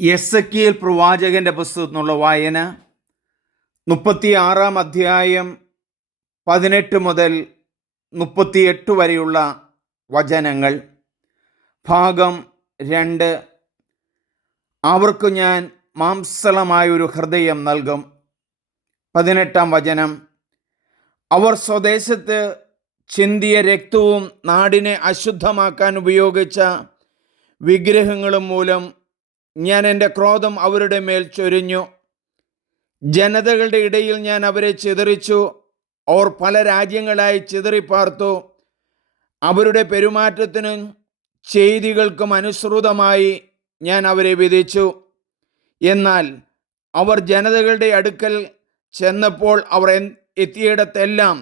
Ezekiel പ്രവാചകന്റെ പുസ്തകത്തിൽ നിന്നുള്ള വായന 36 അധ്യായം 18 മുതൽ 38 വരെയുള്ള വചനങ്ങൾ. ഭാഗം 2. അവർക്ക് ഞാൻ മാംസളമായൊരു ഹൃദയം നൽകും. 18 വചനം. അവർ സ്വദേശത്ത് ചിന്തിയ രക്തവും നാടിനെ അശുദ്ധമാക്കാൻ ഉപയോഗിച്ച വിഗ്രഹങ്ങളും മൂലം ഞാൻ എൻ്റെ ക്രോധം അവരുടെ മേൽ ചൊരിഞ്ഞു. ജനതകളുടെ ഇടയിൽ ഞാൻ അവരെ ചിതറിച്ചു. അവർ പല രാജ്യങ്ങളായി ചിതറിപ്പാർത്തു. അവരുടെ പെരുമാറ്റത്തിനും ചെയ്തികൾക്കും അനുസൃതമായി ഞാൻ അവരെ വിധിച്ചു. എന്നാൽ അവർ ജനതകളുടെ അടുക്കൽ ചെന്നപ്പോൾ അവർ എത്തിയിടത്തെല്ലാം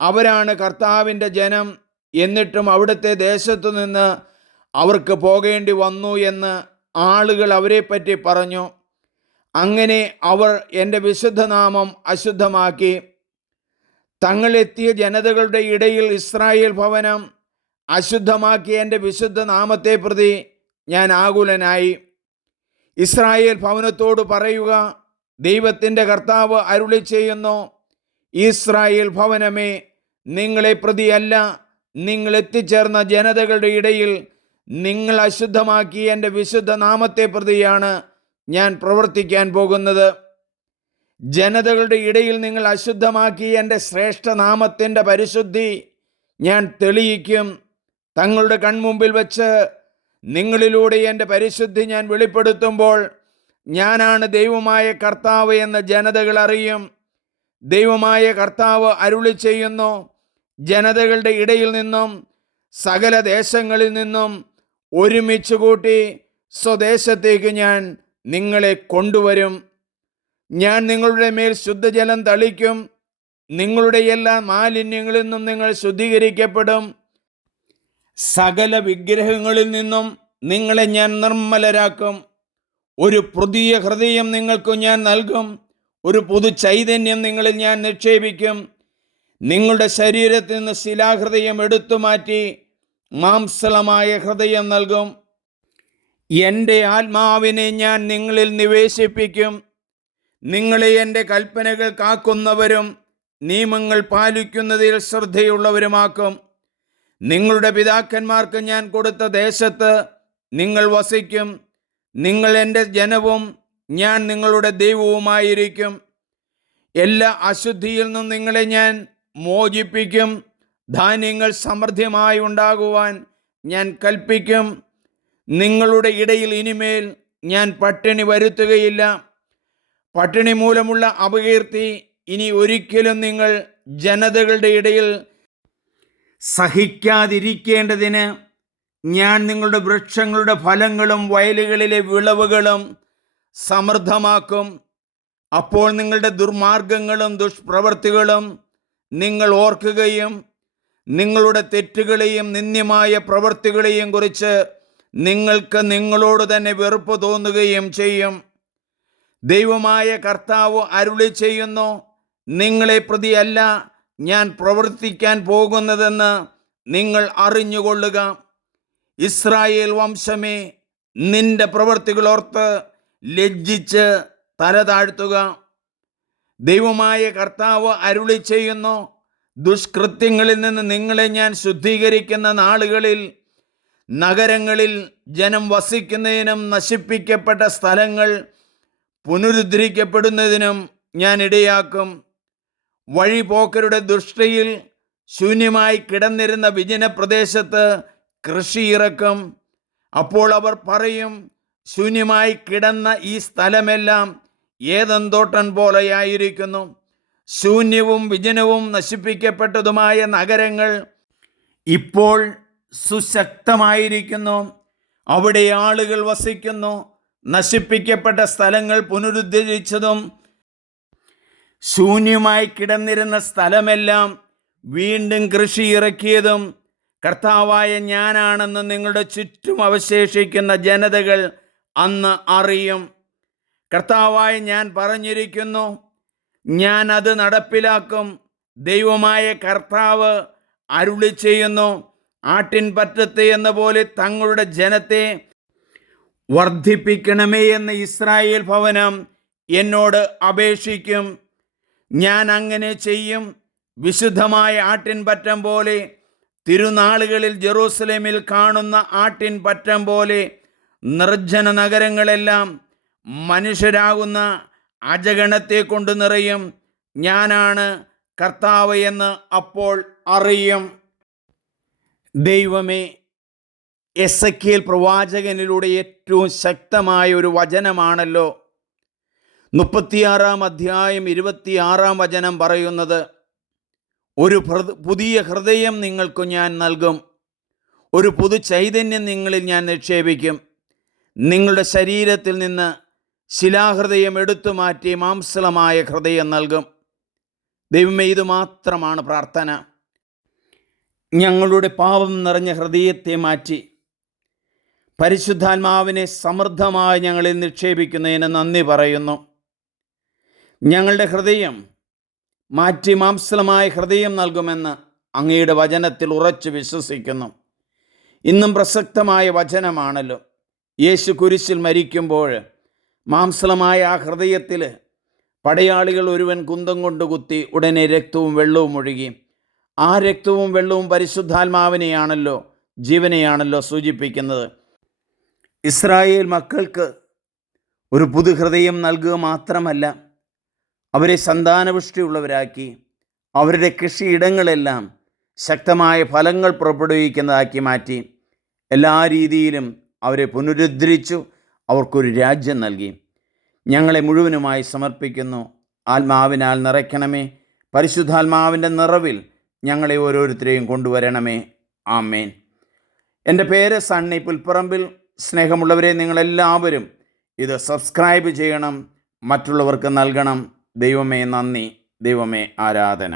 അവരാണ് കർത്താവിൻ്റെ ജനം, എന്നിട്ടും അവിടുത്തെ ദേശത്തു നിന്ന് അവർക്ക് പോകേണ്ടി വന്നു എന്ന് ആളുകൾ അവരെപ്പറ്റി പറഞ്ഞു. അങ്ങനെ അവർ എൻ്റെ വിശുദ്ധനാമം അശുദ്ധമാക്കി. തങ്ങളെത്തിയ ജനതകളുടെ ഇടയിൽ ഇസ്രായേൽ ഭവനം അശുദ്ധമാക്കിയ എൻ്റെ വിശുദ്ധ നാമത്തെ പ്രതി ഞാൻ ആകുലനായി. ഇസ്രായേൽ ഭവനത്തോട് പറയുക, ദൈവത്തിൻ്റെ കർത്താവ് അരുളി ചെയ്യുന്നു, ഇസ്രായേൽ ഭവനമേ, നിങ്ങളെ പ്രതിയല്ല, നിങ്ങൾ എത്തിച്ചേർന്ന ജനതകളുടെ ഇടയിൽ നിങ്ങൾ അശുദ്ധമാക്കിയ എൻ്റെ വിശുദ്ധ നാമത്തെ പ്രതിയാണ് ഞാൻ പ്രവർത്തിക്കാൻ പോകുന്നത്. ജനതകളുടെ ഇടയിൽ നിങ്ങൾ അശുദ്ധമാക്കിയ എൻ്റെ ശ്രേഷ്ഠനാമത്തിൻ്റെ പരിശുദ്ധി ഞാൻ തെളിയിക്കും. തങ്ങളുടെ കൺമുമ്പിൽ വെച്ച് നിങ്ങളിലൂടെ എൻ്റെ പരിശുദ്ധി ഞാൻ വെളിപ്പെടുത്തുമ്പോൾ ഞാനാണ് ദൈവമായ കർത്താവ് എന്ന് ജനതകൾ അറിയും. ദൈവമായ കർത്താവ് അരുളി ചെയ്യുന്നു, ജനതകളുടെ ഇടയിൽ നിന്നും സകല ദേശങ്ങളിൽ നിന്നും ഒരുമിച്ച് കൂട്ടി സ്വദേശത്തേക്ക് ഞാൻ നിങ്ങളെ കൊണ്ടുവരും. ഞാൻ നിങ്ങളുടെ മേൽ ശുദ്ധജലം തളിക്കും. നിങ്ങളുടെ എല്ലാ മാലിന്യങ്ങളിൽ നിന്നും നിങ്ങൾ ശുദ്ധീകരിക്കപ്പെടും. സകല വിഗ്രഹങ്ങളിൽ നിന്നും നിങ്ങളെ ഞാൻ നിർമ്മലരാക്കും. ഒരു പുതിയ ഹൃദയം നിങ്ങൾക്ക് ഞാൻ നൽകും. ഒരു പുതു ചൈതന്യം നിങ്ങളിൽ ഞാൻ നിക്ഷേപിക്കും. നിങ്ങളുടെ ശരീരത്തിൽ നിന്ന് ശിലാഹൃദയം എടുത്തു മാറ്റി മാംസളമായ ഹൃദയം നൽകും. എൻ്റെ ആത്മാവിനെ ഞാൻ നിങ്ങളിൽ നിവേശിപ്പിക്കും. നിങ്ങളെ എൻ്റെ കൽപ്പനകൾ കാക്കുന്നവരും നിയമങ്ങൾ പാലിക്കുന്നതിൽ ശ്രദ്ധയുള്ളവരുമാക്കും. നിങ്ങളുടെ പിതാക്കന്മാർക്ക് ഞാൻ കൊടുത്ത ദേശത്ത് നിങ്ങൾ വസിക്കും. നിങ്ങൾ എൻ്റെ ജനവും ഞാൻ നിങ്ങളുടെ ദൈവവുമായിരിക്കും. എല്ലാ അശുദ്ധിയിൽ നിന്നും നിങ്ങളെ ഞാൻ മോചിപ്പിക്കും. ധാന്യങ്ങൾ സമൃദ്ധിയായി ഉണ്ടാകുവാൻ ഞാൻ കൽപ്പിക്കും. നിങ്ങളുടെ ഇടയിൽ ഇനിമേൽ ഞാൻ പട്ടിണി വരുത്തുകയില്ല. പട്ടിണി മൂലമുള്ള അപകീർത്തി ഇനി ഒരിക്കലും നിങ്ങൾ ജനതകളുടെ ഇടയിൽ സഹിക്കാതിരിക്കേണ്ടതിന് ഞാൻ നിങ്ങളുടെ വൃക്ഷങ്ങളുടെ ഫലങ്ങളും വയലുകളിലെ വിളവുകളും സമൃദ്ധമാക്കും. അപ്പോൾ നിങ്ങളുടെ ദുർമാർഗങ്ങളും ദുഷ്പ്രവൃത്തികളും നിങ്ങൾ ഓർക്കുകയും നിങ്ങളുടെ തെറ്റുകളെയും നിന്ദ്യമായ പ്രവൃത്തികളെയും കുറിച്ച് നിങ്ങൾക്ക് നിങ്ങളോട് തന്നെ വെറുപ്പ് തോന്നുകയും ചെയ്യും. ദൈവമായ കർത്താവ് അരുളി ചെയ്യുന്നു, നിങ്ങളെ പ്രതിയല്ല ഞാൻ പ്രവർത്തിക്കാൻ പോകുന്നതെന്ന് നിങ്ങൾ അറിഞ്ഞുകൊള്ളുക. ഇസ്രായേൽ വംശമേ, നിന്റെ പ്രവൃത്തികളോർത്ത് ലജ്ജിച്ച് തല താഴ്ത്തുക. ദൈവമായ കർത്താവ് അരുളി ചെയ്യുന്നു, ദുഷ്കൃത്യങ്ങളിൽ നിന്ന് നിങ്ങളെ ഞാൻ ശുദ്ധീകരിക്കുന്ന നാളുകളിൽ നഗരങ്ങളിൽ ജനം വസിക്കുന്നതിനും നശിപ്പിക്കപ്പെട്ട സ്ഥലങ്ങൾ പുനരുദ്ധരിക്കപ്പെടുന്നതിനും ഞാൻ ഇടയാക്കും. വഴിപോക്കരുടെ ദൃഷ്ടിയിൽ ശൂന്യമായി കിടന്നിരുന്ന വിജന പ്രദേശത്ത് കൃഷി ഇറക്കും. അപ്പോൾ അവർ പറയും, ശൂന്യമായി കിടന്ന ഈ സ്ഥലമെല്ലാം ഏദൻ തോട്ടം പോലെയായിരിക്കുന്നു. ശൂന്യവും വിജനവും നശിപ്പിക്കപ്പെട്ടതുമായ നഗരങ്ങൾ ഇപ്പോൾ സുശക്തമായിരിക്കുന്നു. അവിടെ ആളുകൾ വസിക്കുന്നു. നശിപ്പിക്കപ്പെട്ട സ്ഥലങ്ങൾ പുനരുദ്ധരിച്ചതും ശൂന്യമായി കിടന്നിരുന്ന സ്ഥലമെല്ലാം വീണ്ടും കൃഷി ഇറക്കിയതും കർത്താവായ ഞാനാണെന്ന് നിങ്ങളുടെ ചുറ്റും അവശേഷിക്കുന്ന ജനതകൾ അന്ന് അറിയും. കർത്താവായ ഞാൻ പറഞ്ഞിരിക്കുന്നു, ഞാൻ അത് നടപ്പിലാക്കും. ദൈവമായ കർത്താവ് അരുളി ചെയ്യുന്നു, ആട്ടിൻ പറ്റത്തെ എന്ന പോലെ തങ്ങളുടെ ജനത്തെ വർദ്ധിപ്പിക്കണമേ എന്ന് ഇസ്രായേൽ ഭവനം എന്നോട് അപേക്ഷിക്കും. ഞാൻ അങ്ങനെ ചെയ്യും. വിശുദ്ധമായ ആട്ടിൻപറ്റം പോലെ, തിരുനാളുകളിൽ ജെറൂസലേമിൽ കാണുന്ന ആട്ടിൻപറ്റം പോലെ നിർജ്ജന നഗരങ്ങളെല്ലാം മനുഷ്യരാകുന്ന അജഗണത്തെ കൊണ്ട് നിറയും. ഞാനാണ് കർത്താവ് എന്ന് അപ്പോൾ അറിയും. ദൈവമേ, എസെക്കിയേൽ പ്രവാചകനിലൂടെ ഏറ്റവും ശക്തമായ ഒരു വചനമാണല്ലോ 36 അധ്യായം 26 വചനം പറയുന്നത്. ഒരു പുതിയ ഹൃദയം നിങ്ങൾക്ക് ഞാൻ നൽകും, ഒരു പുതു ചൈതന്യം നിങ്ങളിൽ ഞാൻ നിക്ഷേപിക്കും. നിങ്ങളുടെ ശരീരത്തിൽ നിന്ന് ശിലാഹൃദയം എടുത്തു മാറ്റി മാംസളമായ ഹൃദയം നൽകും. ദൈവമേ, ഇത് മാത്രമാണ് പ്രാർത്ഥന. ഞങ്ങളുടെ പാപം നിറഞ്ഞ ഹൃദയത്തെ മാറ്റി പരിശുദ്ധാത്മാവിനെ സമൃദ്ധമായി ഞങ്ങളിൽ നിക്ഷേപിക്കുന്നതിന് നന്ദി പറയുന്നു. ഞങ്ങളുടെ ഹൃദയം മാറ്റി മാംസളമായ ഹൃദയം നൽകുമെന്ന് അങ്ങയുടെ വചനത്തിൽ ഉറച്ചു വിശ്വസിക്കുന്നു. ഇന്നും പ്രസക്തമായ വചനമാണല്ലോ. യേശു കുരിശിൽ മരിക്കുമ്പോൾ മാംസളമായ ആ ഹൃദയത്തിൽ പടയാളികൾ ഒരുവൻ കുന്തം കൊണ്ട് കുത്തി, ഉടനെ രക്തവും വെള്ളവും ഒഴുകി. ആ രക്തവും വെള്ളവും പരിശുദ്ധാത്മാവിനെയാണല്ലോ, ജീവനെയാണല്ലോ സൂചിപ്പിക്കുന്നത്. ഇസ്രായേൽ മക്കൾക്ക് ഒരു പുതുഹൃദയം നൽകുക മാത്രമല്ല, അവരെ സന്താനപുഷ്ടിയുള്ളവരാക്കി അവരുടെ കൃഷിയിടങ്ങളെല്ലാം ശക്തമായ ഫലങ്ങൾ പുറപ്പെടുവിക്കുന്നതാക്കി മാറ്റി. എല്ലാ രീതിയിലും അവരെ പുനരുദ്ധരിച്ചു. അവർക്കൊരു രാജ്യം നൽകി. ഞങ്ങളെ മുഴുവനുമായി സമർപ്പിക്കുന്നു. ആത്മാവിനാൽ നിറയ്ക്കണമേ. പരിശുദ്ധാത്മാവിൻ്റെ നിറവിൽ ഞങ്ങളെ ഓരോരുത്തരെയും കൊണ്ടുവരണമേ. ആമേൻ. എൻ്റെ പേര് സണ്ണി പുൽപ്പറമ്പിൽ. സ്നേഹമുള്ളവരെ, നിങ്ങളെല്ലാവരും ഇത് സബ്സ്ക്രൈബ് ചെയ്യണം, മറ്റുള്ളവർക്ക് നൽകണം. ദൈവമേ നന്ദി, ദൈവമേ ആരാധന.